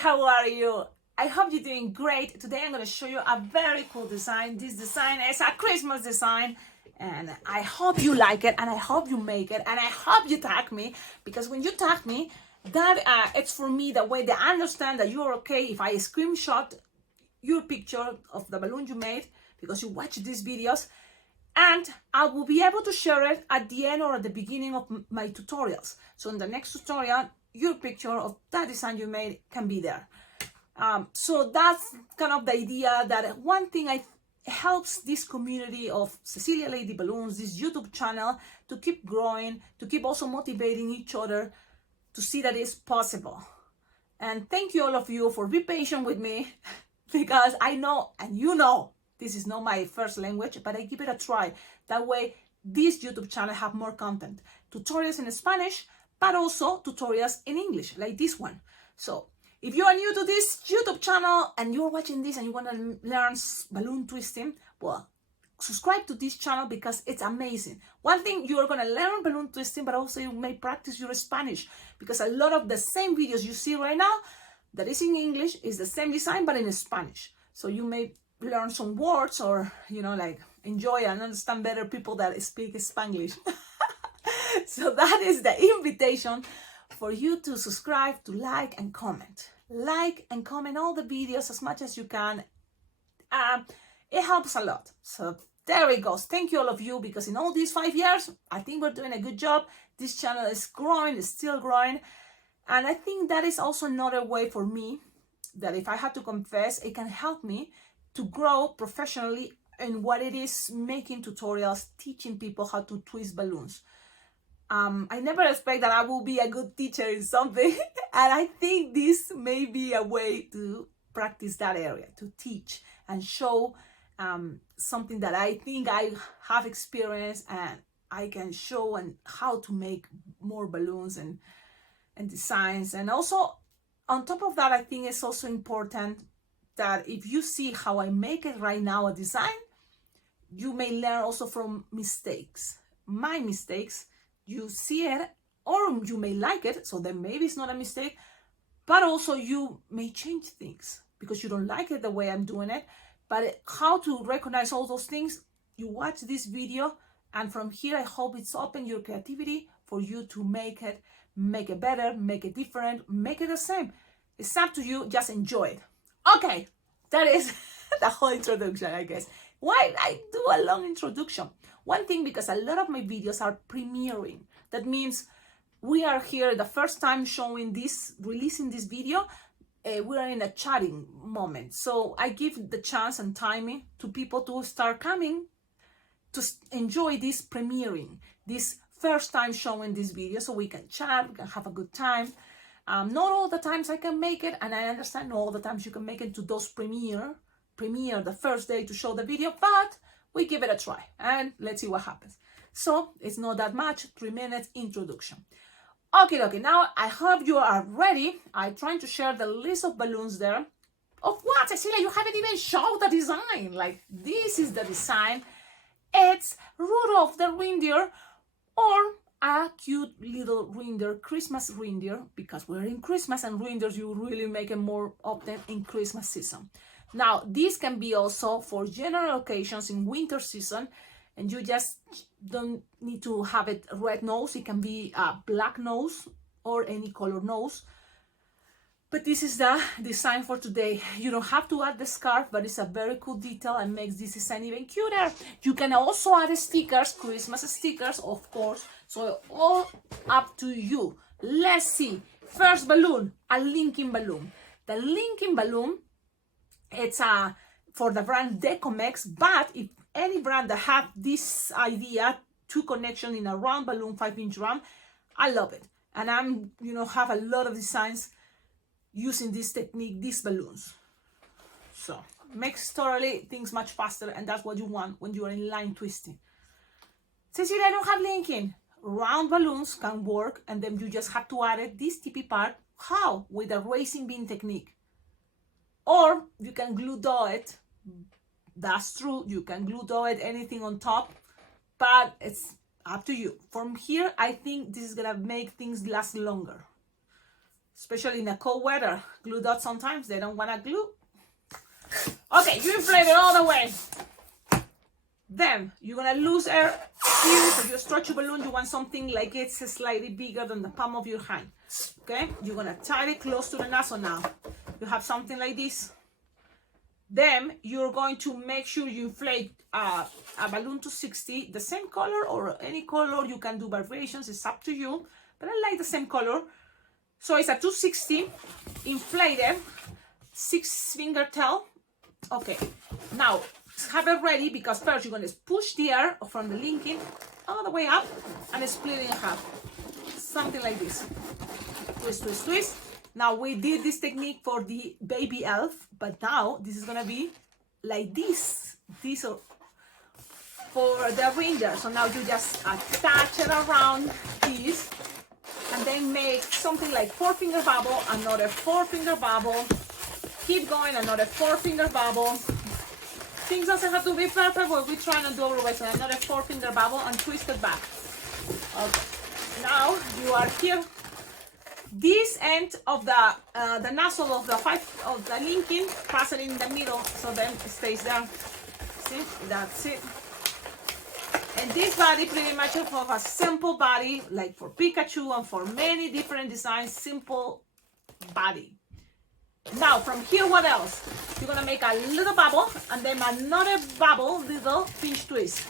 how are you? I hope you're doing great. Today I'm going to show you a very cool design. This design is a Christmas design and I hope you like it and I hope you make it and I hope you tag me, because when you tag me, that it's for me the way they understand that you're okay if I screenshot your picture of the balloon you made because you watch these videos, and I will be able to share it at the end or at the beginning of my tutorials. So in the next tutorial, your picture of that design you made can be there. So that's kind of the idea, that one thing helps this community of Cecilia Lady Balloons, this YouTube channel, to keep growing, to keep also motivating each other to see that it's possible. And thank you all of you for being patient with me, because I know, and you know, this is not my first language, but I give it a try. That way, this YouTube channel have more content. Tutorials in Spanish, but also tutorials in English, like this one. So, if you are new to this YouTube channel and you're watching this and you want to learn balloon twisting, well, subscribe to this channel because it's amazing. One thing, you're going to learn balloon twisting, but also you may practice your Spanish, because a lot of the same videos you see right now that is in English is the same design, but in Spanish. So you may learn some words, or, you know, like enjoy and understand better people that speak Spanglish. So that is the invitation for you to subscribe, to like and comment. Like and comment all the videos as much as you can. It helps a lot. So there it goes. Thank you all of you, because in all these 5 years, I think we're doing a good job. This channel is growing, it's still growing. And I think that is also another way for me, that if I had to confess, it can help me to grow professionally in what it is making tutorials, teaching people how to twist balloons. I never expect that I will be a good teacher in something, and I think this may be a way to practice that area, to teach and show something that I think I have experience and I can show, and how to make more balloons and designs. And also, on top of that, I think it's also important that if you see how I make it right now, a design, you may learn also from mistakes. My mistakes, you see it, or you may like it, so then maybe it's not a mistake, but also you may change things because you don't like it the way I'm doing it. But how to recognize all those things, you watch this video, and from here I hope it's opened your creativity for you to make it better, make it different, make it the same. It's up to you, just enjoy it. Okay, that is the whole introduction, I guess. Why I do a long introduction? One thing, because a lot of my videos are premiering. That means we are here the first time showing this, releasing this video. We are in a chatting moment. So I give the chance and timing to people to start coming to enjoy this premiering, this first time showing this video, so we can chat, we can have a good time. Not all the times I can make it, and I understand not all the times you can make it to those premiere the first day to show the video, but we give it a try and let's see what happens. So it's not that much, 3 minutes introduction. Okay, now I hope you are ready. I'm trying to share the list of balloons there. Of what, Cecilia? You haven't even shown the design. Like, this is the design. It's Rudolph the reindeer, or a cute little reindeer, Christmas reindeer, because we're in Christmas and reindeers you really make it more often in Christmas season. Now, this can be also for general occasions in winter season, and you just don't need to have it red nose. It can be a black nose or any color nose. But this is the design for today. You don't have to add the scarf, but it's a very cool detail and makes this design even cuter. You can also add stickers, Christmas stickers, of course. So all up to you. Let's see. First balloon, a linking balloon. The linking balloon, it's for the brand Decomex, but if any brand that have this idea, two connection in a round balloon, 5-inch round, I love it. And I'm, have a lot of designs using this technique, these balloons. So makes totally things much faster, and that's what you want when you are in line twisting. Cecilia, I don't have linking. Round balloons can work, and then you just have to add it, this tippy part. How? With a racing beam technique. Or you can glue dough it. That's true, you can glue dough it, anything on top, but it's up to you. From here, I think this is gonna make things last longer. especially in a cold weather. Glue dots sometimes, they don't want to glue. Okay, you inflate it all the way. Then you're gonna lose air here, so you stretch your balloon, you want something like it's slightly bigger than the palm of your hand. Okay, you're gonna tie it close to the nozzle now. You have something like this. Then you're going to make sure you inflate a balloon to 60, the same color or any color. You can do variations, it's up to you, but I like the same color. So it's a 260, inflated, 6-finger tail. Okay, now have it ready, because first you're going to push the air from the linking all the way up and split it in half. Something like this. Twist, twist, twist. Now we did this technique for the baby elf, but now this is going to be like this. These are for the reindeer. So now you just attach it around this and then make something like 4-finger bubble, another 4-finger bubble. Keep going, another 4-finger bubble. Things doesn't have to be perfect, but we're trying to do otherwise. So another 4-finger bubble and twist it back. Okay. Now you are here. This end of the nozzle of the linking, pass it in the middle, so then it stays there. See, that's it. And this body pretty much of a simple body, like for Pikachu and for many different designs, simple body. Now from here, what else? You're gonna make a little bubble and then another bubble, little pinch twist.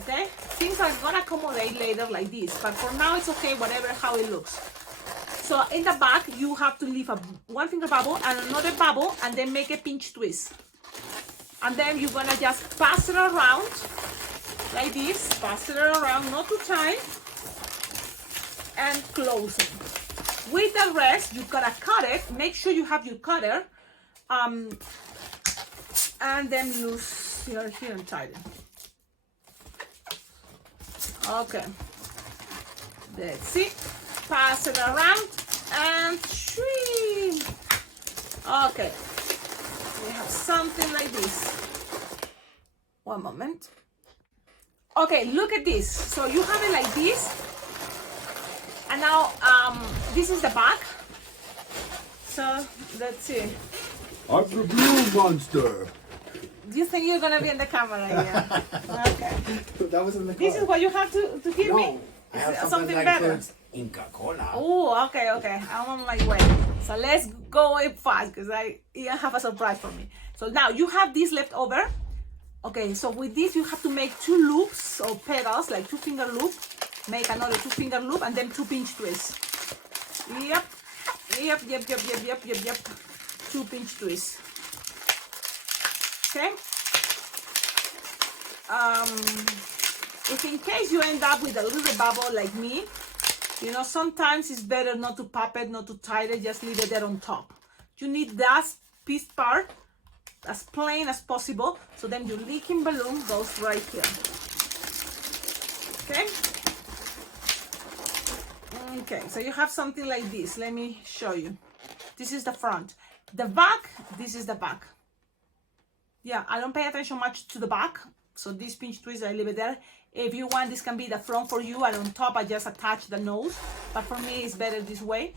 Okay? Things are gonna accommodate later like this, but for now it's okay, whatever how it looks. So in the back, you have to leave a 1-finger bubble and another bubble and then make a pinch twist. And then you're gonna just pass it around like this, pass it around, not too tight, and close it. With the rest, you gotta cut it. Make sure you have your cutter, and then loose here and tighten. Okay, that's it. Pass it around and trim. Okay, we have something like this. One moment. Okay, look at this. So you have it like this. And now, this is the back. So, let's see. I'm the blue monster. Do you think you're gonna be in the camera here? Okay. That was in the car. This is what you have to give me? I have Something that better. includes Inca Cola. Oh, okay. I'm on my way. So let's go fast, because you have a surprise for me. So now you have this left over. Okay, so with this you have to make 2 loops or pedals, like 2-finger loop. Make another 2-finger loop and then 2 pinch twists. Yep. 2 pinch twists. Okay. If in case you end up with a little bubble like me, you know, sometimes it's better not to pop it, not to tie it, just leave it there on top. You need that piece part as plain as possible, so then your leaking balloon goes right here. Okay. Okay, so you have something like this. Let me show you. This is the front. The back, this is the back. Yeah, I don't pay attention much to the back, so this pinch twist, I leave it there. If you want, this can be the front for you, and on top I just attach the nose, but for me it's better this way.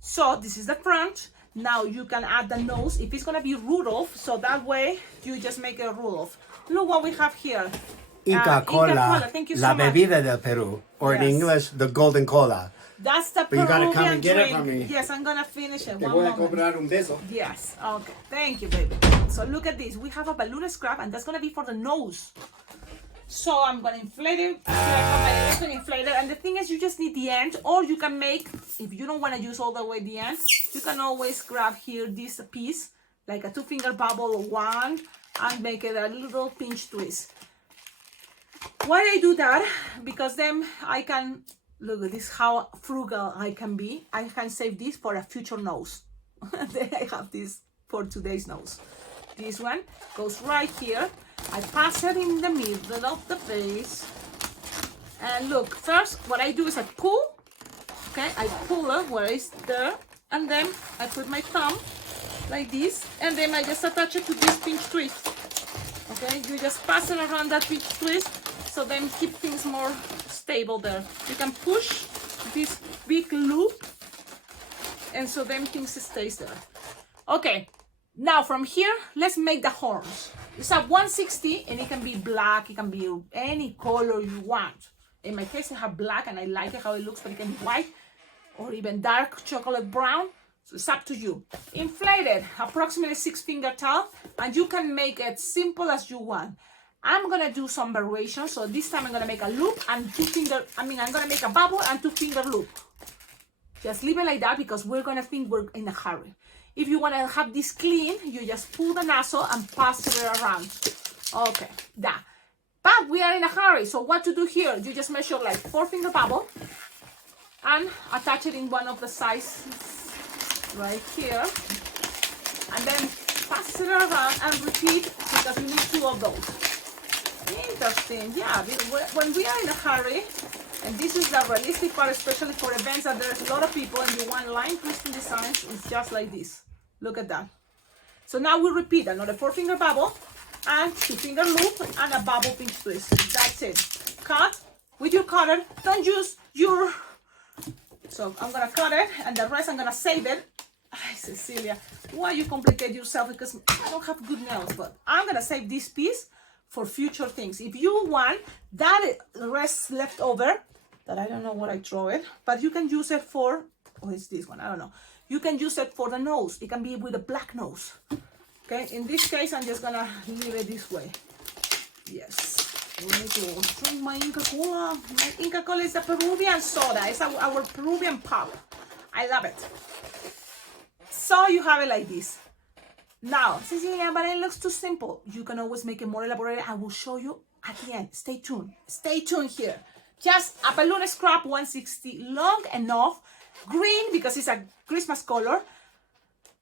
So this is the front. Now you can add the nose if it's gonna be Rudolph, so that way you just make a Rudolph. Look what we have here. Inca Cola, thank you la so much. bebida del Peru, or in Yes. English, the golden cola. That's the But you gotta Peruvian come and get it drink. from me. Yes, I'm gonna finish it. Te One voy a moment. cobrar un beso. Yes, okay. Thank you, baby. So look at this. We have a balloon scrap, and that's gonna be for the nose. So I'm gonna inflate it. Here I have my electric inflator, and the thing is, you just need the end, or you can make, if you don't want to use all the way the end, you can always grab here this piece, like a 2-finger bubble or one, and make it a little pinch twist. Why I do that? Because then I can, look at this, how frugal I can be. I can save this for a future nose. Then I have this for today's nose. This one goes right here. I pass it in the middle of the face. And look, first what I do is I pull. Okay, I pull it where it's there. And then I put my thumb like this. And then I just attach it to this pinch twist. Okay, you just pass it around that pinch twist. So then keep things more stable there. You can push this big loop and so then things stays there. Okay, now from here, let's make the horns. It's a 160 and it can be black, it can be any color you want. In my case, I have black and I like it how it looks, but it can be white or even dark chocolate brown. So it's up to you. Inflated, approximately 6-finger tall, and you can make it simple as you want. I'm gonna do some variations. So this time I'm gonna make a loop and I'm gonna make a bubble and 2-finger loop. Just leave it like that because we're gonna think we're in a hurry. If you wanna have this clean, you just pull the nozzle and pass it around. Okay, that. But we are in a hurry, so what to do here? You just measure like 4-finger bubble and attach it in one of the sides right here, and then pass it around and repeat because you need 2 of those. Interesting, yeah. When we are in a hurry, and this is the realistic part, especially for events that there's a lot of people and you want line twisting designs, it's just like this. Look at that. So now we repeat another 4-finger bubble and 2-finger loop and a bubble pinch twist. That's it. Cut with your cutter. Don't use your... So I'm gonna cut it and the rest I'm gonna save it. Ay, Cecilia, why you complicate yourself? Because I don't have good nails, but I'm gonna save this piece for future things. If you want that rest left over, that I don't know what I throw it, but you can use it for, oh, it's this one, I don't know. You can use it for the nose. It can be with a black nose. Okay, in this case, I'm just gonna leave it this way. Yes. I'm going to drink my Inca Cola. My Inca Cola is a Peruvian soda. It's our Peruvian pop. I love it. So you have it like this. Now, Cecilia, but it looks too simple. You can always make it more elaborated. I will show you at the end. Stay tuned. Stay tuned here. Just a balloon scrap 160, long enough. Green, because it's a Christmas color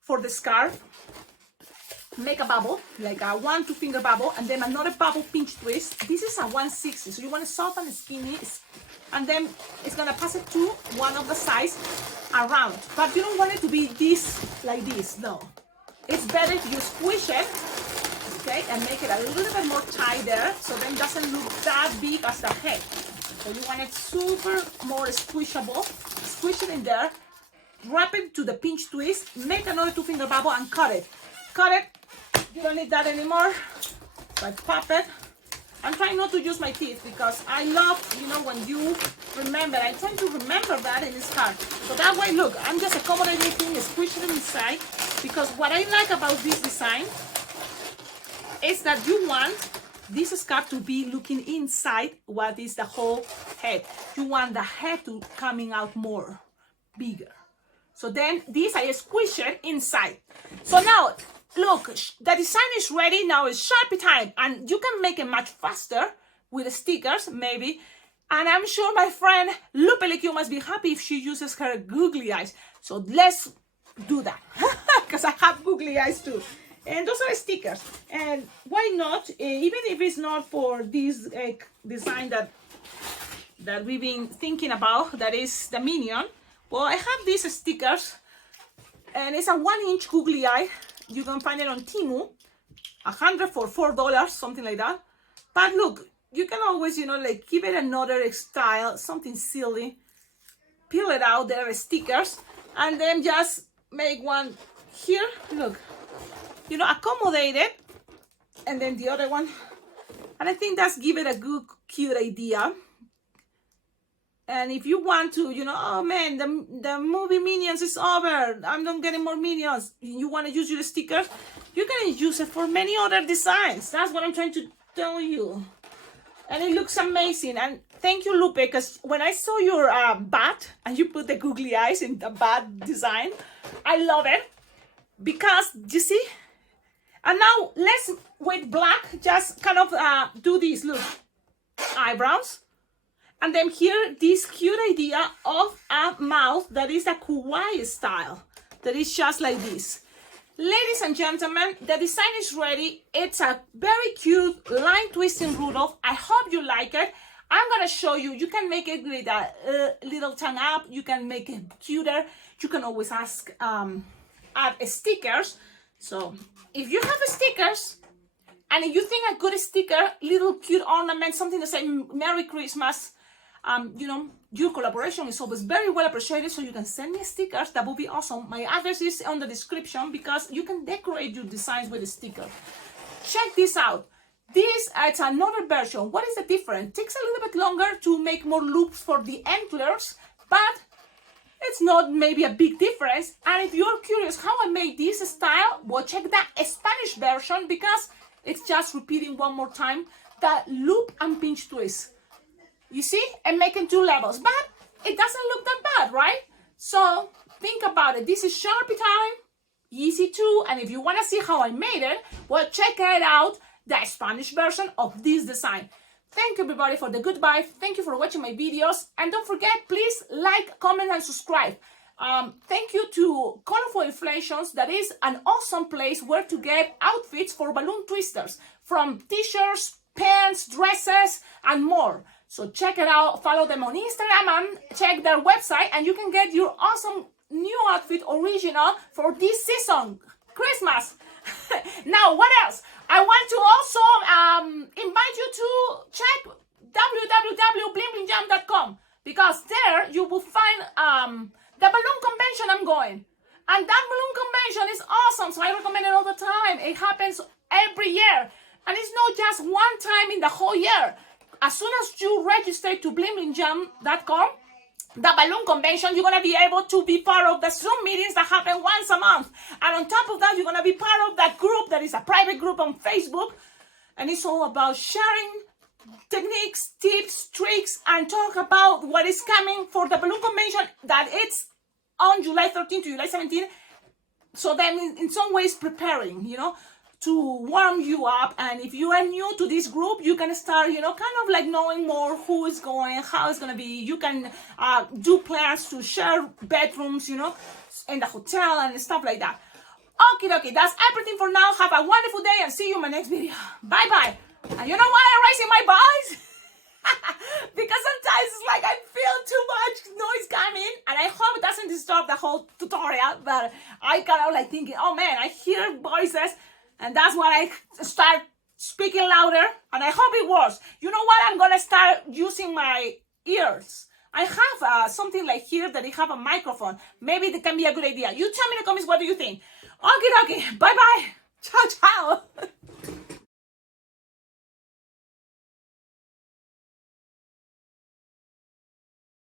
for the scarf. Make a bubble, like a 1-2-finger bubble, and then another bubble pinch twist. This is a 160, so you want it soft and skinny, and then it's gonna pass it to one of the sides around. But you don't want it to be this, like this, no. It's better if you squish it, okay, and make it a little bit more tighter, so then it doesn't look that big as the head. So you want it super more squishable. Squish it in there, wrap it to the pinch twist, make another 2-finger bubble and cut it. Cut it. You don't need that anymore. But pop it. I'm trying not to use my teeth because I love, you know, when you remember. I'm trying to remember that in this card. So that way, look, I'm just accommodating things, squishing it inside. Because what I like about this design is that you want this scarf to be looking inside what is the whole head. You want the head to coming out more bigger. So then this I squish it inside. So now, look, the design is ready. Now it's Sharpie time. And you can make it much faster with the stickers, maybe. And I'm sure my friend Lupe Lecchio must be happy if she uses her googly eyes. So let's do that. Because I have googly eyes too. And those are stickers. And why not, even if it's not for this design that we've been thinking about, that is the Minion. Well, I have these stickers. And it's a 1-inch googly eye. You can find it on Temu, 100 for $4, something like that. But look, you can always, you know, like give it another style, something silly. Peel it out, there are stickers, and then just make one here. Look, you know, accommodate it, and then the other one. And I think that's give it a good, cute idea. And if you want to, you know, oh man, the movie Minions is over. I'm not getting more Minions. You want to use your stickers? You can use it for many other designs. That's what I'm trying to tell you. And it looks amazing. And thank you, Lupe, because when I saw your bat and you put the googly eyes in the bat design, I love it. Because, you see? And now let's, with black, just kind of do this, look. Eyebrows. And then here, this cute idea of a mouth that is a kawaii style. That is just like this. Ladies and gentlemen, the design is ready. It's a very cute line twisting Rudolph. I hope you like it. I'm going to show you. You can make it with a little tongue up. You can make it cuter. You can always ask, add stickers. So if you have stickers, and if you think a good sticker, little cute ornament, something to say Merry Christmas, Your collaboration is always very well appreciated, so you can send me stickers. That would be awesome. My address is on the description because you can decorate your designs with a sticker. Check this out. This it's another version. What is the difference? It takes a little bit longer to make more loops for the antlers, but it's not maybe a big difference. And if you're curious how I made this style, well, check the Spanish version because it's just repeating one more time the loop and pinch twist. You see? And making 2 levels, but it doesn't look that bad, right? So think about it. This is Sharpie time, easy too. And if you want to see how I made it, well, check it out, the Spanish version of this design. Thank you everybody for the good vibe. Thank you for watching my videos. And don't forget, please like, comment, and subscribe. Thank you to Colorful Inflations. That is an awesome place where to get outfits for balloon twisters, from t-shirts, pants, dresses, and more. So check it out, follow them on Instagram and check their website, and you can get your awesome new outfit original for this season, Christmas. Now, what else? I want to also invite you to check www.blingblingjam.com because there you will find the balloon convention I'm going. And that balloon convention is awesome, so I recommend it all the time. It happens every year. And it's not just one time in the whole year. As soon as you register to blingblingjam.com, the balloon convention, you're going to be able to be part of the Zoom meetings that happen once a month. And on top of that, you're going to be part of that group that is a private group on Facebook. And it's all about sharing techniques, tips, tricks, and talk about what is coming for the balloon convention that it's on July 13 to July 17. So then in some ways preparing, to warm you up. And if you are new to this group, you can start, kind of like knowing more who is going, how it's going to be. You can do plans to share bedrooms, in the hotel and stuff like that. Okay, that's everything for now. Have a wonderful day and see you in my next video. Bye-bye. And you know why I'm raising my voice? Because sometimes it's like I feel too much noise coming, and I hope it doesn't disturb the whole tutorial, but I kind of like thinking, oh man, I hear voices. And that's why I start speaking louder, and I hope it works. You know what? I'm going to start using my ears. I have something like here that I have a microphone. Maybe that can be a good idea. You tell me in the comments, what do you think? Okay, bye-bye. Ciao, ciao.